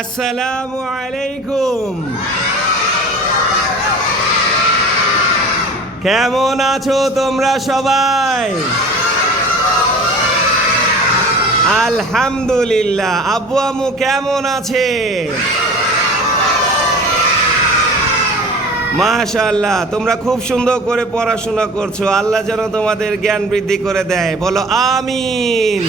আসসালামু আলাইকুম। কেমন আছো তোমরা সবাই? আলহামদুলিল্লাহ। আব্বু আম্মু কেমন আছে? মাশাআল্লাহ, তোমরা খুব সুন্দর করে পড়াশোনা করছো। আল্লাহ যেন তোমাদের জ্ঞান বৃদ্ধি করে দেয়। বলো আমিন।